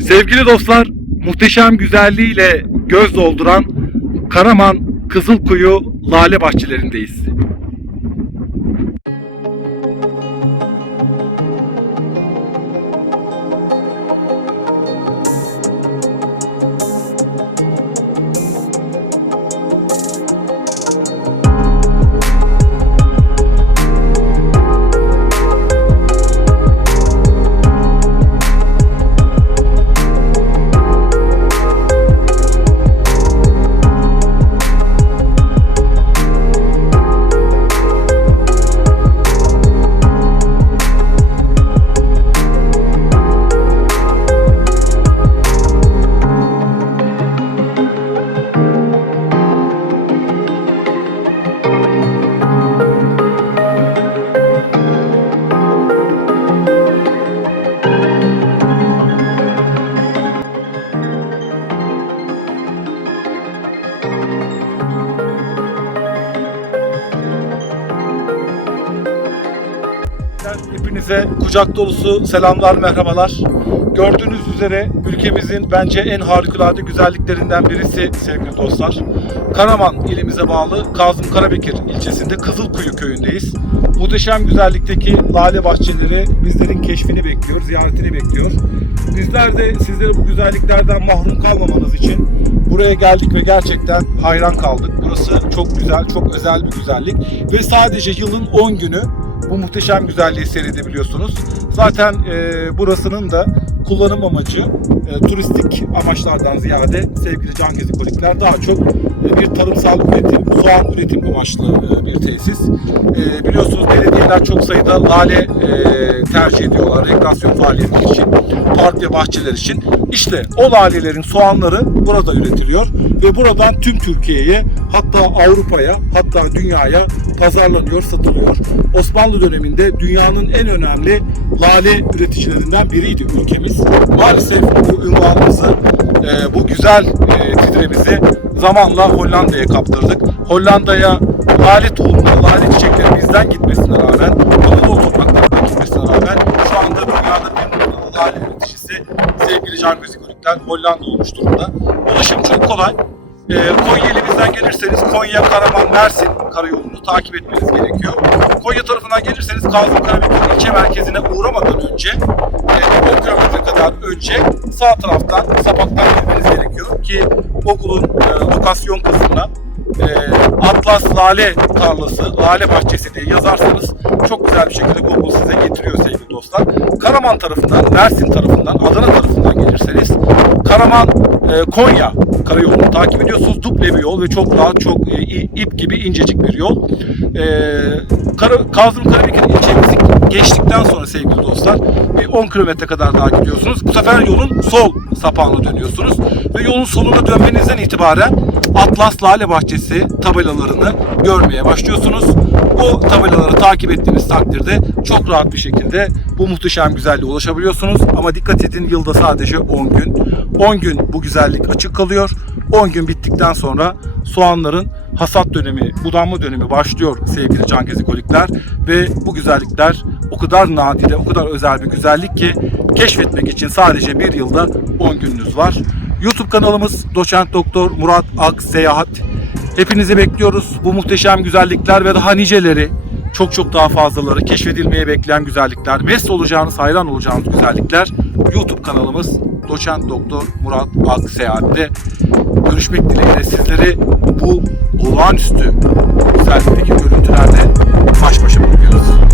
Sevgili dostlar, muhteşem güzelliğiyle göz dolduran Karaman Kızılkuyu Lale Bahçelerindeyiz. Hepinize kucak dolusu selamlar, merhabalar. Gördüğünüz üzere ülkemizin bence en harikulade güzelliklerinden birisi sevgili dostlar. Karaman ilimize bağlı Kazım Karabekir ilçesinde Kızılkuyu köyündeyiz. Muhteşem güzellikteki lale bahçeleri bizlerin keşfini bekliyor, ziyaretini bekliyor. Bizler de sizlere bu güzelliklerden mahrum kalmamanız için buraya geldik ve gerçekten hayran kaldık. Burası çok güzel, çok özel bir güzellik ve sadece yılın 10 günü bu muhteşem güzelliği seyredebiliyorsunuz. Zaten e, burasının da kullanım amacı e, turistik amaçlardan ziyade sevgili can gezikolikler daha çok e, bir tarımsal üretim, soğan üretim amaçlı e, bir tesis. E, biliyorsunuz belediyeler çok sayıda lale e, tercih ediyorlar rekreasyon faaliyetleri için, park ve bahçeler için. İşte o lalelerin soğanları burada üretiliyor ve buradan tüm Türkiye'ye hatta Avrupa'ya hatta dünyaya pazarlanıyor, satılıyor. Osmanlı döneminde dünyanın en önemli lale üreticilerinden biriydi ülkemiz. Maalesef bu ünvanımızı, e, bu güzel e, titremizi zamanla Hollanda'ya kaptırdık. Hollanda'ya lale tohumları, lale çiçekleri bizden gitmesine rağmen, Anadolu topraklarından gitmesine rağmen şu anda dünyada en lale üreticisi sevgili Can Gözikolikler Hollanda olmuş durumda. Ulaşım çok kolay. Ee, Konya gelirseniz Konya, Karaman, Mersin karayolunu takip etmeniz gerekiyor. Konya tarafından gelirseniz Kazım Karabekir ilçe merkezine uğramadan önce e, 10 kilometre kadar önce sağ taraftan sapaktan girmeniz gerekiyor ki okulun e, lokasyon kısmına e, Atlas Lale Tarlası, Lale Bahçesi diye yazarsanız çok güzel bir şekilde Google size getiriyor sevgili dostlar. Karaman tarafından, Mersin tarafından, Adana tarafından Karaman, e, Konya karayolunu takip ediyorsunuz. Duble bir yol ve çok rahat, çok e, ip gibi incecik bir yol. E, Kara, Kazım Karabekir ilçemizi geçtikten sonra sevgili dostlar bir 10 kilometre kadar daha gidiyorsunuz. Bu sefer yolun sol sapağına dönüyorsunuz ve yolun sonuna dönmenizden itibaren Atlas Lale Bahçesi tabelalarını görmeye başlıyorsunuz. O tabelaları takip ettiğiniz takdirde çok rahat bir şekilde bu muhteşem güzelliğe ulaşabiliyorsunuz. Ama dikkat edin yılda sadece 10 gün. 10 gün bu güzellik açık kalıyor. 10 gün bittikten sonra soğanların hasat dönemi, budanma dönemi başlıyor sevgili can gezikolikler ve bu güzellikler o kadar nadide, o kadar özel bir güzellik ki keşfetmek için sadece bir yılda 10 gününüz var. YouTube kanalımız Doçent Doktor Murat Ak Seyahat. Hepinizi bekliyoruz. Bu muhteşem güzellikler ve daha niceleri, çok çok daha fazlaları keşfedilmeye bekleyen güzellikler, mest olacağınız, hayran olacağınız güzellikler YouTube kanalımız Doçent Doktor Murat Ak Seyahat'te. Görüşmek dileğiyle sizleri bu olağanüstü güzellikteki görüntülerle baş başa bırakıyoruz.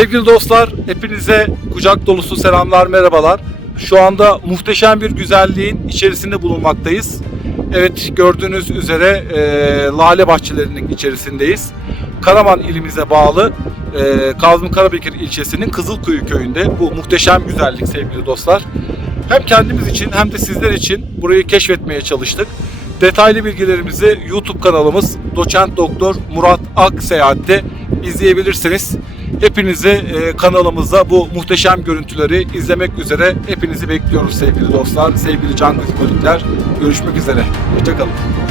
Sevgili dostlar, hepinize kucak dolusu selamlar, merhabalar. Şu anda muhteşem bir güzelliğin içerisinde bulunmaktayız. Evet, gördüğünüz üzere e, lale bahçelerinin içerisindeyiz. Karaman ilimize bağlı e, Kazım Karabekir ilçesinin Kızılkuyu köyünde bu muhteşem güzellik sevgili dostlar. Hem kendimiz için hem de sizler için burayı keşfetmeye çalıştık. Detaylı bilgilerimizi YouTube kanalımız Doçent Doktor Murat Ak Seyahat'te izleyebilirsiniz. Hepinizi e, kanalımızda bu muhteşem görüntüleri izlemek üzere hepinizi bekliyoruz sevgili dostlar, sevgili can gözükmörükler. Görüşmek üzere. Hoşçakalın.